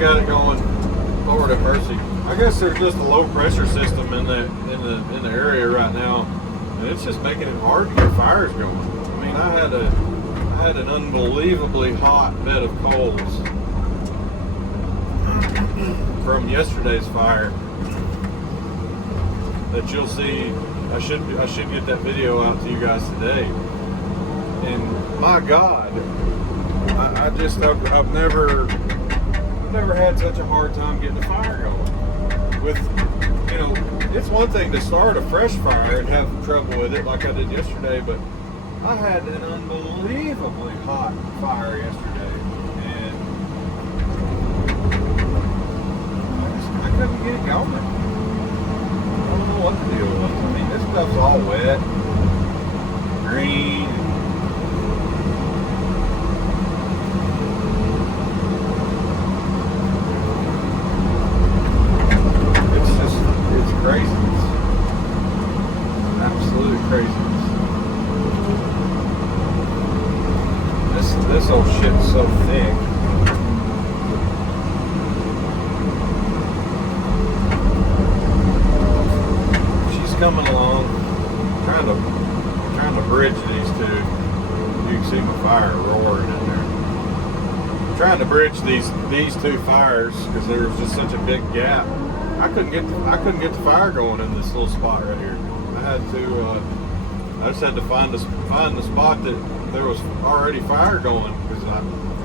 they got it going. Lord have mercy. I guess there's just a low pressure system in the area right now, and it's just making it hard to get fires going. I mean, I had an unbelievably hot bed of coals from yesterday's fire that you'll see. I should get that video out to you guys today. And my God, I've never had such a hard time getting a fire going. With, you know, it's one thing to start a fresh fire and have trouble with it like I did yesterday, but I had an unbelievably hot fire yesterday, and I couldn't get it going. I don't know what the deal was. I mean, this stuff's all wet, green. It's craziness. Absolute craziness. This old shit's so thick. She's coming along. Trying to bridge these two. You can see my fire roaring in there. I'm trying to bridge these two fires because there was just such a big gap. I couldn't get the fire going in this little spot right here. I just had to find the spot that there was already fire going, because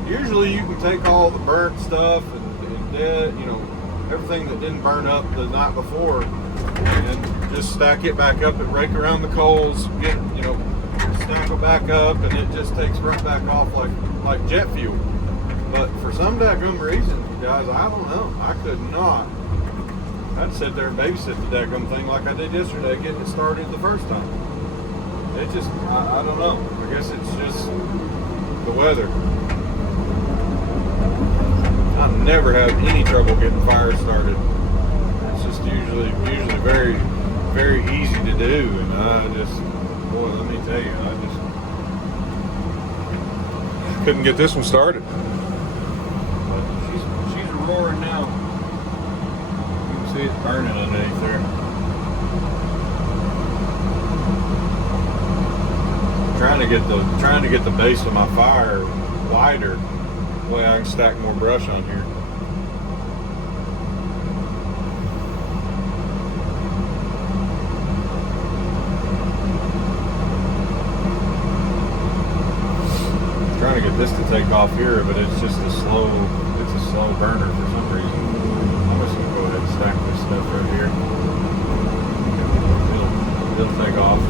usually you can take all the burnt stuff and dead, you know, everything that didn't burn up the night before, and just stack it back up and rake around the coals, stack it back up, and it just takes right back off like jet fuel. But for some daggum reason, guys, I don't know, I could not. I'd sit there and babysit the daggum thing like I did yesterday, getting it started the first time. It just, I don't know. I guess it's just the weather. I never have any trouble getting fires started. It's just usually very, very easy to do. And boy, let me tell you, I just couldn't get this one started. But she's roaring now. You can see it burning underneath there. Trying to get the base of my fire wider, that way I can stack more brush on here. Trying to get this to take off here, but it's just a slow burner for some reason. I'm just gonna go ahead and stack this stuff right here. It'll take off.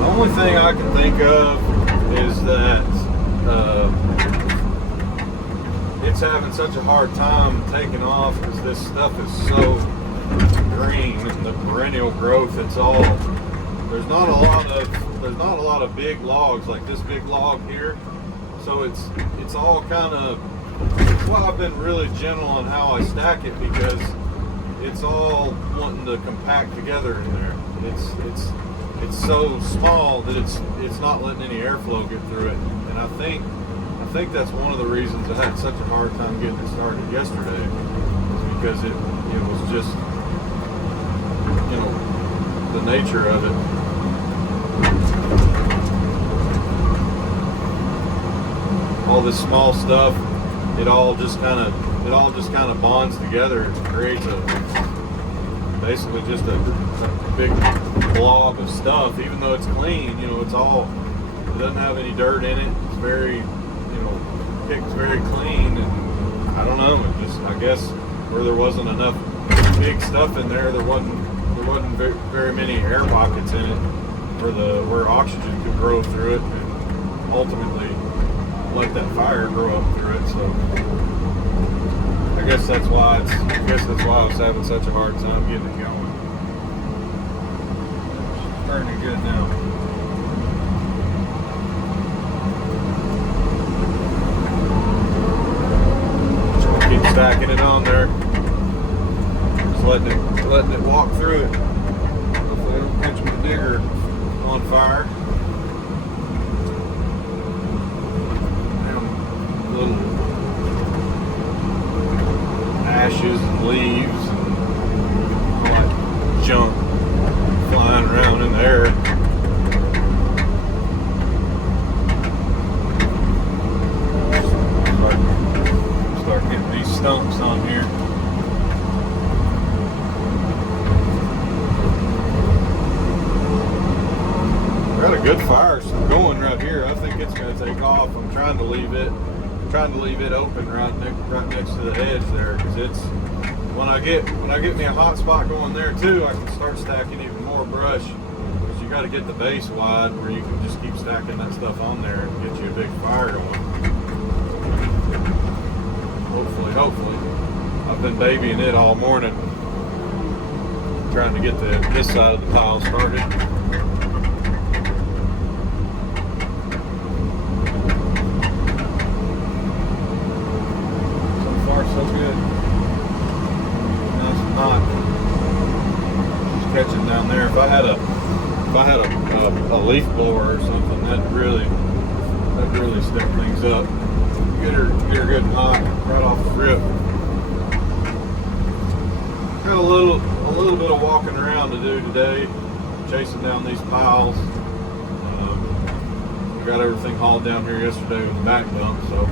The only thing I can think of is that it's having such a hard time taking off because this stuff is so green and the perennial growth. There's not a lot of big logs like this big log here, so it's all kind of. Well, I've been really gentle on how I stack it because it's all wanting to compact together in there. It's so small that it's not letting any airflow get through it, and I think that's one of the reasons I had such a hard time getting it started yesterday, is because it was just, the nature of it. All this small stuff, it all just kind of bonds together and creates basically just a big blob of stuff. Even though it's clean, it doesn't have any dirt in it. It's very, picked very clean, and I don't know. I guess where there wasn't enough big stuff in there, there wasn't very many air pockets in it where oxygen could grow through it and ultimately let that fire grow up through it. So I guess that's why I was having such a hard time getting it going. It's burning good now. Just gonna keep stacking it on there. Just letting it walk through it. Hopefully I don't catch my digger on fire. Little leaves and like junk flying around in the air. Start getting these stumps on here. Got a good fire going right here. I think it's going to take off. I'm trying to leave it open right next to the edge there, because it's when I get me a hot spot going there too, I can start stacking even more brush, because you got to get the base wide where you can just keep stacking that stuff on there and get you a big fire going. Hopefully. I've been babying it all morning, trying to get this side of the pile started. So good. Nice and hot. Just catching down there. If I had a leaf blower or something, that'd really step things up. Get her good and hot right off the rip. Got a little bit of walking around to do today, chasing down these piles. We got everything hauled down here yesterday with the back dump, so.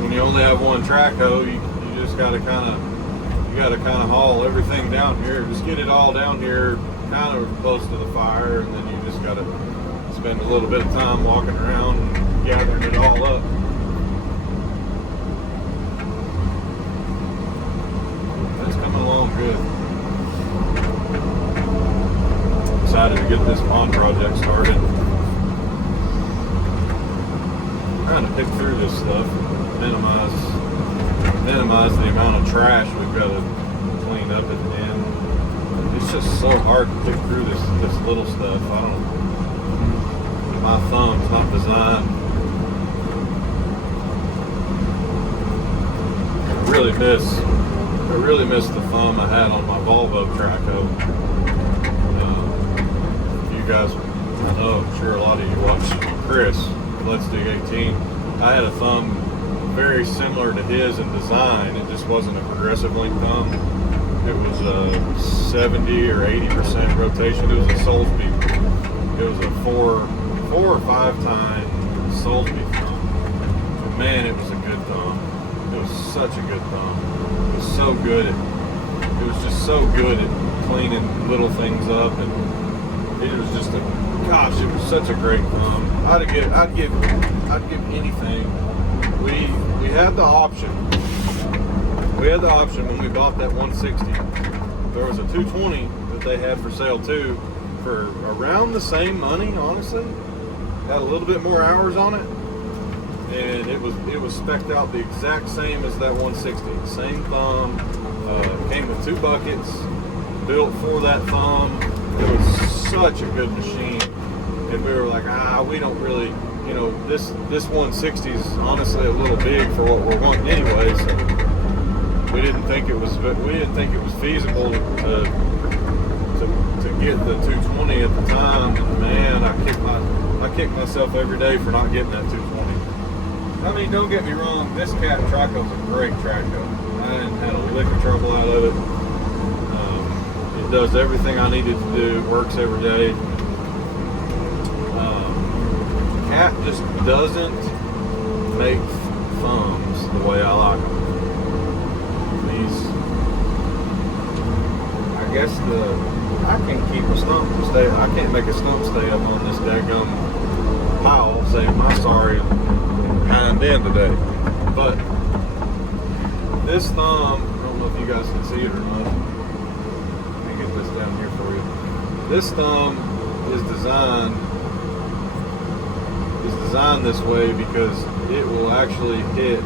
When you only have one track hoe, you just gotta kind of haul everything down here. Just get it all down here, kind of close to the fire, and then you just gotta spend a little bit of time walking around and gathering it all up. That's coming along good. Excited to get this pond project started. Trying to pick through this stuff. Minimize the amount of trash we've got to clean up at the end. It's just so hard to pick through this little stuff. My thumb's not designed. I really miss the thumb I had on my Volvo track hoe. You guys, I know, I'm sure a lot of you watch Chris, Let's Dig 18. I had a thumb very similar to his in design. It just wasn't a progressive link thumb. It was a 70 or 80% rotation. It was a Soulsby. It was a 4 or 5 time Soulsby thumb. But man, it was a good thumb. It was such a good thumb. It was so good. It was just so good at cleaning little things up, and it was just it was such a great thumb. I'd give anything. We had the option. When we bought that 160. There was a 220 that they had for sale too, for around the same money, honestly. Had a little bit more hours on it, and it was spec'd out the exact same as that 160. Same thumb. Came with 2 buckets, built for that thumb. It was such a good machine, and we were like, we don't really. You know, this 160 is honestly a little big for what we're wanting anyway, so we didn't think it was feasible to get the 220 at the time. And man, I kick myself every day for not getting that 220. I mean, don't get me wrong, this cat track hoe is a great track hoe. I didn't have a lick of trouble out of it. It does everything I needed to do. It works every day. Cat just doesn't make thumbs the way I like them. I can't keep a stump to stay. I can't make a stump stay up on this daggum pile. Save my sorry hind end today. But this thumb, I don't know if you guys can see it or not. Let me get this down here for you. This thumb is designed this way because it will actually hit.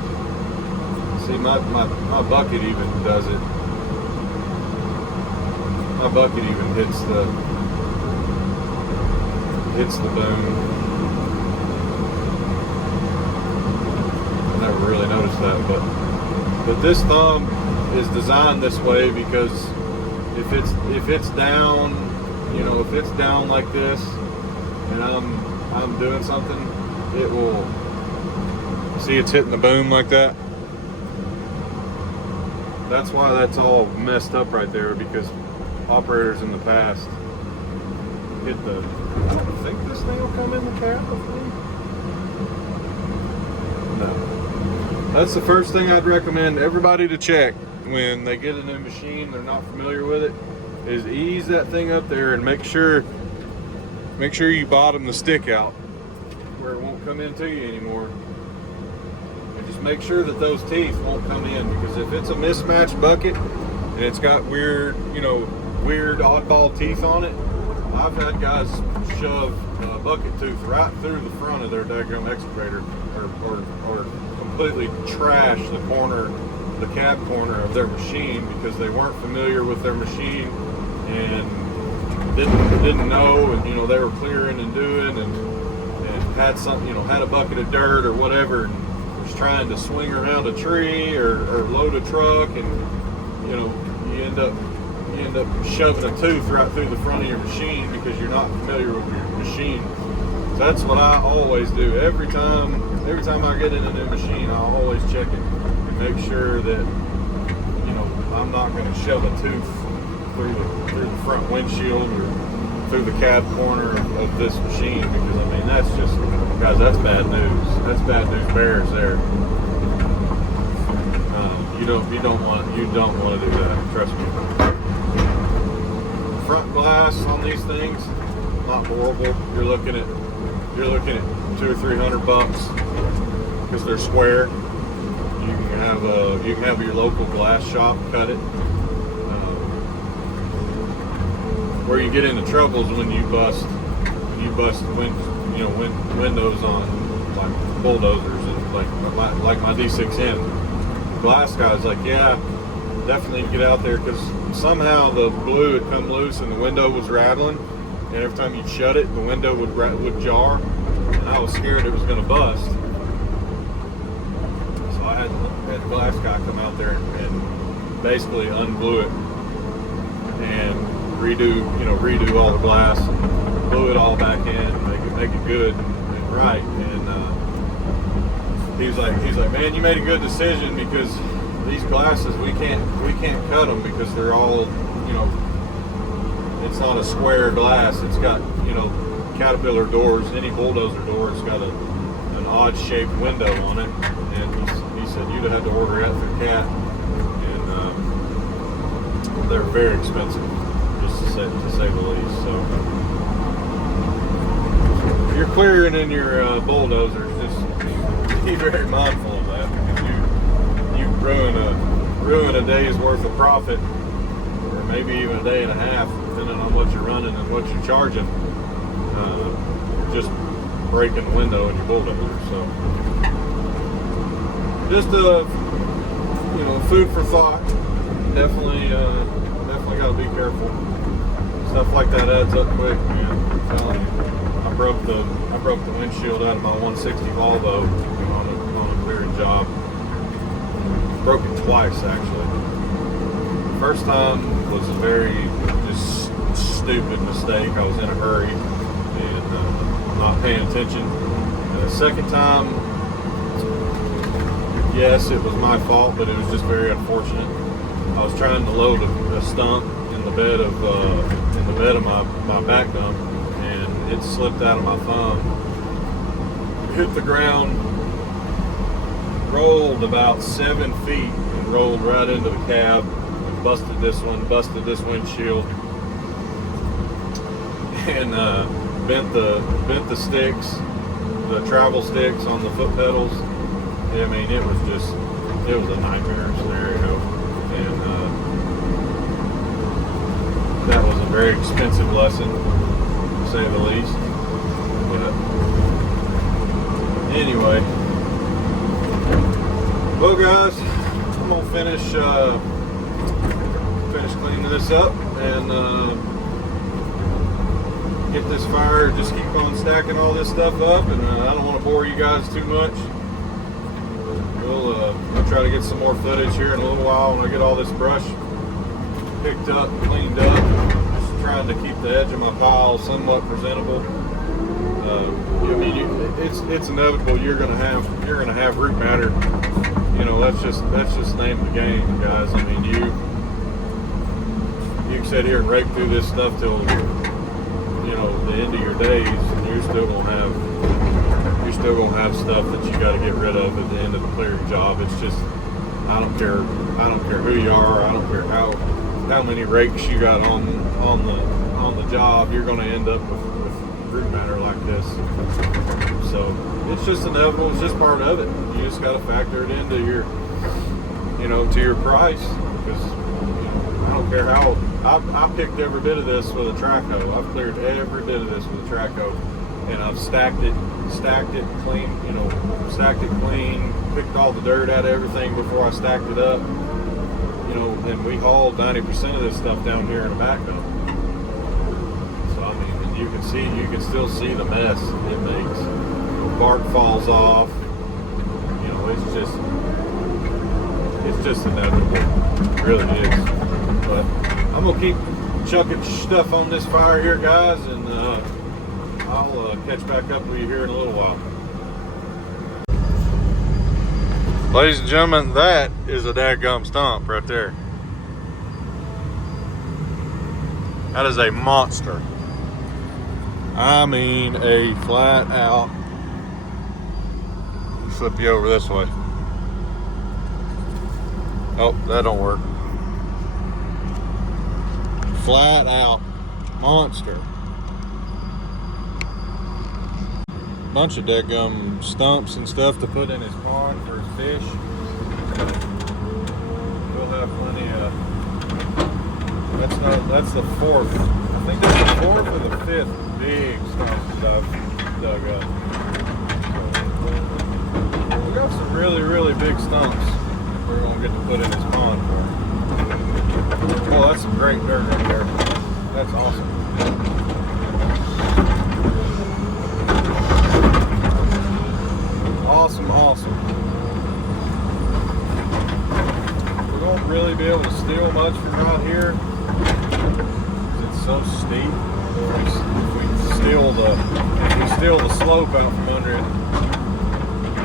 See, my bucket even does it. My bucket even hits the boom. I never really noticed that, but this thumb is designed this way because if it's down, you know, if it's down like this, and I'm doing something, it will see it's hitting the boom like that. that's why that's all messed up right there, because operators in the past hit the. I don't think this thing will come in the cab with me. No. That's the first thing I'd recommend everybody to check when they get a new machine, they're not familiar with it, is ease that thing up there and make sure you bottom the stick out where it won't come into you anymore. And just make sure that those teeth won't come in, because if it's a mismatched bucket and it's got weird oddball teeth on it, I've had guys shove a bucket tooth right through the front of their daggone excavator, or completely trash the cab corner of their machine, because they weren't familiar with their machine and didn't know, and they were clearing and doing and had something, had a bucket of dirt or whatever, and was trying to swing around a tree or load a truck, and you end up shoving a tooth right through the front of your machine because you're not familiar with your machine. So that's what I always do. Every time I get in a new machine, I always check it and make sure that I'm not going to shove a tooth through the front windshield or through the cab corner of this machine, because that's just, guys, that's bad news. That's bad news bears there. You don't want to do that. Trust me. Front glass on these things, not horrible. You're looking at $200 or $300 because they're square. You can have your local glass shop cut it. Where you get into trouble is when you bust windows on like bulldozers, and like my D6N. Glass guy's like, yeah, definitely get out there, because somehow the glue had come loose and the window was rattling, and every time you shut it, the window would jar, and I was scared it was going to bust. So I had the glass guy come out there and basically unglue it and redo all the glass, and glue it all back in, and make it good and right. And he's like, man, you made a good decision, because these glasses we can't cut them because they're all, it's not a square glass. It's got Caterpillar doors. Any bulldozer door has got an odd shaped window on it, and he said you'd have had to order that through Cat, and they're very expensive, just to say the least. So if you're clearing in your bulldozers, just be very mindful of that, because you ruin a day's worth of profit, or maybe even a day and a half, depending on what you're running and what you're charging. Just breaking the window in your bulldozer. So just food for thought. Definitely got to be careful. Stuff like that adds up quick, man. I'm telling you. I broke the windshield out of my 160 Volvo on a clearing job. Broke it twice, actually. First time was a very just stupid mistake. I was in a hurry and not paying attention. And the second time, yes, it was my fault, but it was just very unfortunate. I was trying to load a stump in the bed of my back dump, and it slipped out of my thumb, hit the ground, rolled about 7 feet, and rolled right into the cab, and busted this windshield, and bent the sticks, the travel sticks on the foot pedals. I mean, it was a nightmare scenario, and that was a very expensive lesson, to say the least. But anyway, well, guys, I'm gonna finish cleaning this up and get this fire. Just keep on stacking all this stuff up, and I don't want to bore you guys too much. I'll try to get some more footage here in a little while when I get all this brush picked up, cleaned up. Just trying to keep the edge of my pile somewhat presentable. I mean, it's inevitable. You're gonna have root matter, you know, that's just the name of the game, guys. I mean, you can sit here and rake through this stuff till, you know, the end of your days, and you're still gonna have stuff that you got to get rid of at the end of the clearing job. It's just, I don't care who you are. I don't care how many rakes you got on the job. You're gonna end up with root matter like this. So it's just inevitable. It's just part of it. You just got to factor it into your, you know, to your price. Because, you know, I don't care how. I picked every bit of this with a track hoe. I've cleared every bit of this with a track hoe, and I've stacked it clean. You know, stacked it clean. Picked all the dirt out of everything before I stacked it up. You know, and we hauled 90% of this stuff down here in a backhoe. So I mean, you can still see the mess it makes. Bark falls off. You know, it's just inevitable. It really is. But I'm gonna keep chucking stuff on this fire here, guys, and I'll catch back up with you here in a little while. Ladies and gentlemen, that is a dadgum stump right there. That is a monster. I mean, a flat out. Flip you over this way. Oh, that don't work. Flat out monster. Bunch of dadgum stumps and stuff to put in his pond for his fish. We'll have plenty of. That's the fourth. I think that's the fourth or the fifth big stump that I've dug up. We got some really, really big stumps we're gonna get to put in his pond for him. Oh, that's some great dirt right there. That's awesome. Awesome. We won't really be able to steal much from out here. It's so steep. If we steal the slope out from under it,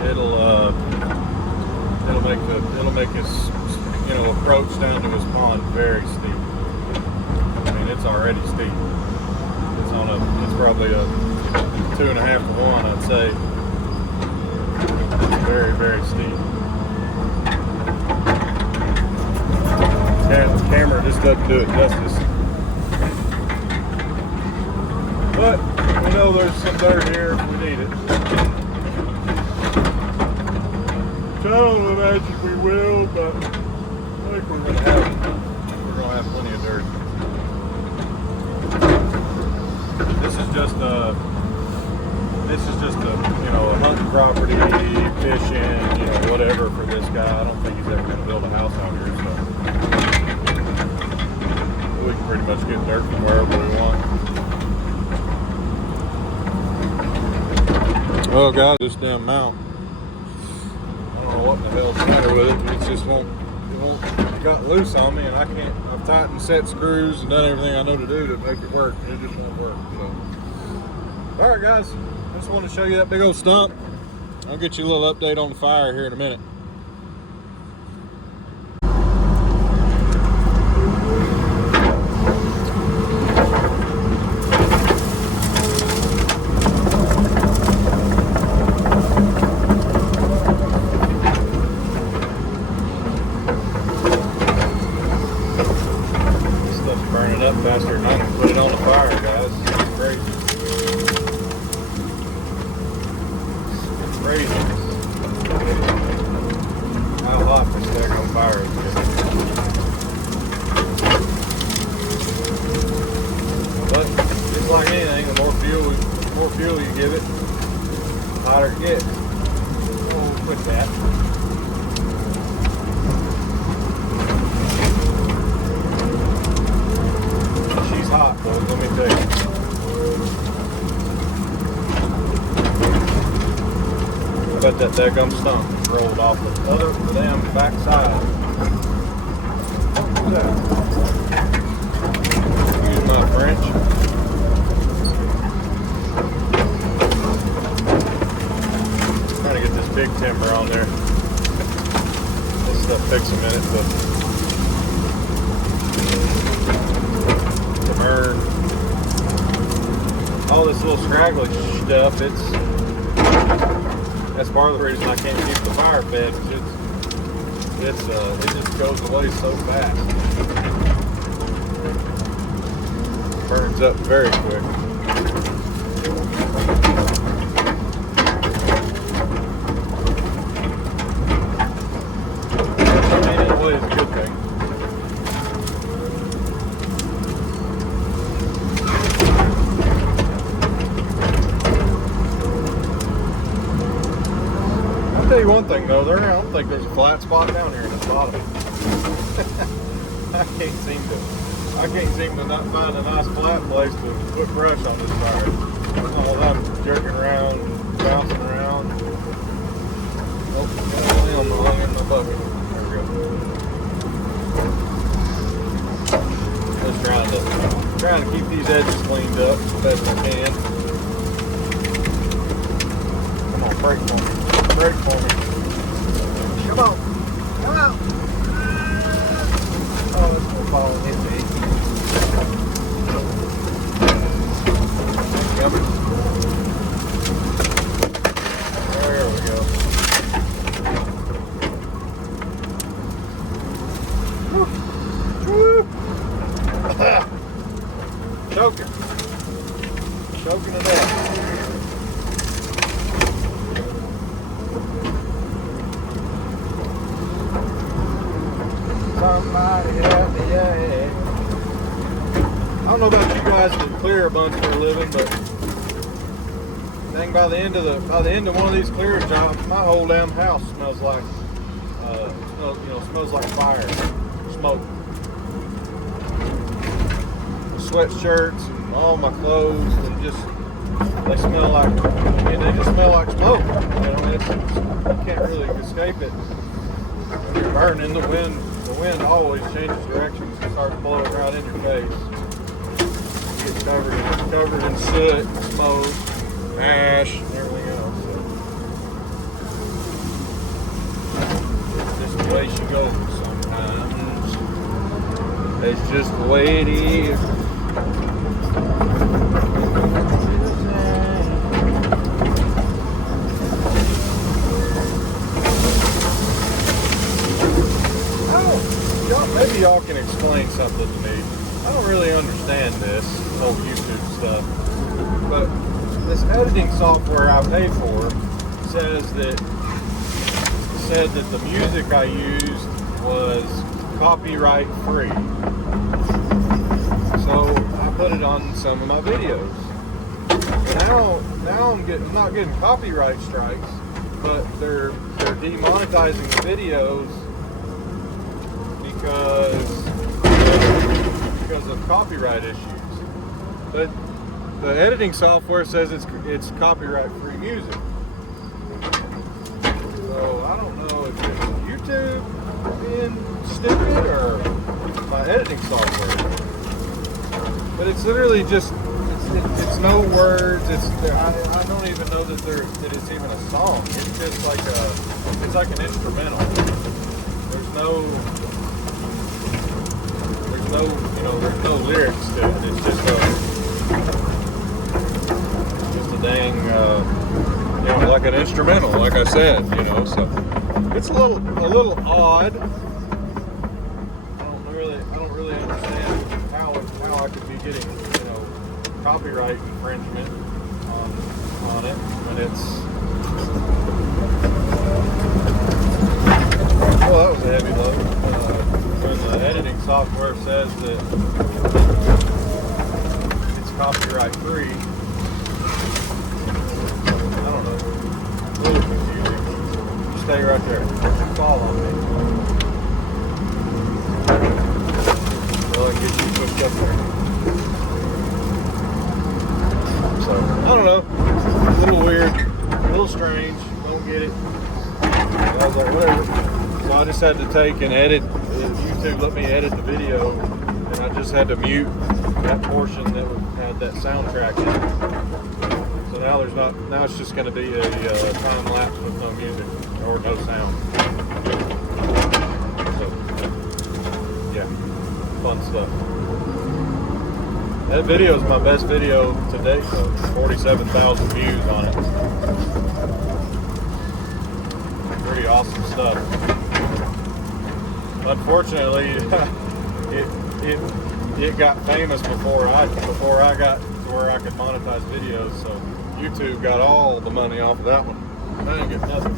it'll make his, you know, approach down to his pond very steep. I mean, it's already steep. It's probably a 2.5 to 1, I'd say. It's very, very steep. And the camera just doesn't do it justice. But we know there's some dirt here if we need it. Which I don't imagine we will, but I think we're gonna have plenty of dirt. This is just a you know, a hunting property, fishing, you know, whatever for this guy. I don't think he's ever gonna build a house out here, so we can pretty much get dirt from wherever we want. Well, guys, this damn mount, I don't know what the hell's the matter with it. It just it got loose on me, and I've tightened, set screws, and done everything I know to do to make it work, and it just won't work. So, all right, guys, I just wanted to show you that big old stump. I'll get you a little update on the fire here in a minute. Faster than I can put it on the fire, guys. It's crazy. It's crazy how hot this daggone fire is getting. But just like anything, the more fuel you give it, the hotter it gets. We'll quit that. Hot, boys, let me tell you. I bet that daggum stump rolled off the damn back side. Look at that. Excuse my French. Trying to get this big timber on there. That takes a minute to burn. All this little scraggly stuff, that's part of the reason I can't keep the fire fed. It just goes away so fast. Burns up very quick. I mean, in a way, it's a good thing. I'll tell you one thing though, I don't think there's a flat spot down here in the bottom. I can't seem to not find a nice flat place to put brush on this fire. All I'm jerking around, bouncing around. Oh, got one hung in the bucket. There we go. Just trying to keep these edges cleaned up as best I can. Come on, brake for me. Brake for me. Come on. Come out. Oh, it's gonna fall and hit me. Yep. There we go. Woo. Woo. Choking to death. Somebody help me, yeah. I don't know about you guys that clear a bunch for a living, but dang, by the end of one of these clear jobs, my whole damn house smells like smells like fire, smoke. The sweatshirts and all my clothes, and they smell like smoke. You know, you can't really escape it. When you're burning, the wind always changes directions and starts blowing right in your face. You get covered in soot, and smoke, ash, and everything else. So it's just the way she goes sometimes. It's just the way it is. Maybe y'all can explain something to me. I don't really understand this whole YouTube stuff, but this editing software I pay for said that the music I used was copyright free. So I put it on some of my videos. Now I'm not getting copyright strikes, but they're demonetizing the videos because of copyright issues. But the editing software says it's copyright free music. So I don't know if it's YouTube being stupid or my editing software. But it's literally just it's no words. I don't even know that it's even a song. It's just like an instrumental. There's no lyrics to it. It's just a dang, like an instrumental, like I said, so it's a little odd. I don't really understand how I could be getting, copyright infringement on it when it's, well, that was a heavy load. When the editing software says that it's copyright free, I don't know. A little confusing. Stay right there. Don't fall on me. Well, I can get you pushed up there. So, I don't know. A little weird. A little strange. Don't get it. I was like, whatever. So I just had to take and edit. YouTube let me edit the video, and I just had to mute that portion that had that soundtrack in it. So now it's just going to be a time lapse with no music or no sound. fun stuff. That video is my best video to date, though. 47,000 views on it. Pretty awesome stuff. Unfortunately, it got famous before I got to where I could monetize videos. So YouTube got all the money off of that one. I didn't get nothing.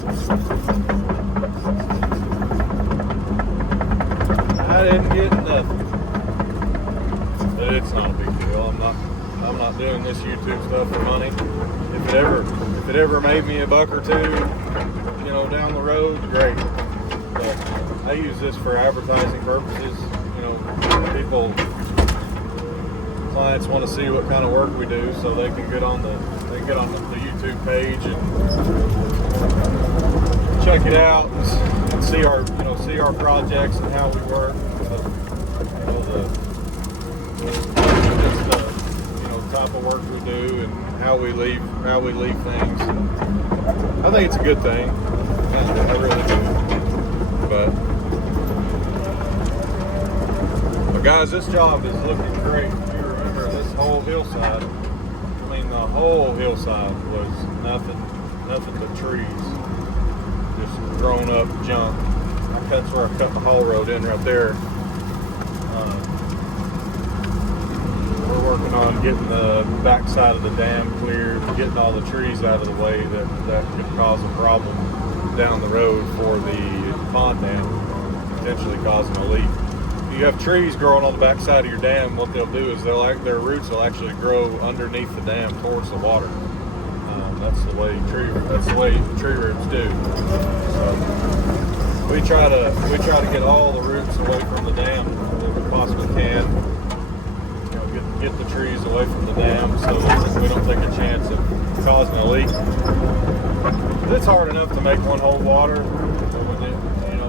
I didn't get nothing. But it's not a big deal. I'm not doing this YouTube stuff for money. If it ever made me a buck or two, you know, down the road, great. But I use this for advertising purposes. You know, clients want to see what kind of work we do, so they can get on the YouTube page and check it out and see our projects and how we work. Type of work we do and how we leave things. I think it's a good thing. I really do. But guys, this job is looking great. If you remember this whole hillside, I mean the whole hillside was nothing but trees. Just grown up junk. That's where I cut the haul road in right there. We're working on getting the back side of the dam cleared, getting all the trees out of the way that could cause a problem down the road for the pond dam, potentially causing a leak. If you have trees growing on the back side of your dam, what they'll do is their roots will actually grow underneath the dam towards the water. That's the way tree roots do. So we try to get all the roots away from the dam if we possibly can. Get the trees away from the dam so that we don't take a chance of causing a leak. It's hard enough to make one hold water, so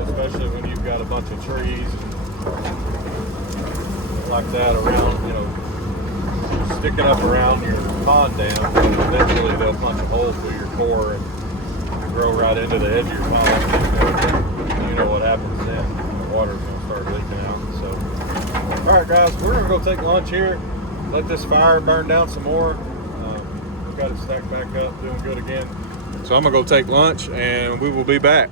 especially when you've got a bunch of trees like that around, sticking up around your pond dam. Eventually they'll punch a hole through your core and grow right into the edge of your pond. You know what happens then. The water's going to start leaking out. So, all right, guys, we're going to go take lunch here. Let this fire burn down some more. We've got it stacked back up, doing good again. So I'm gonna go take lunch and we will be back.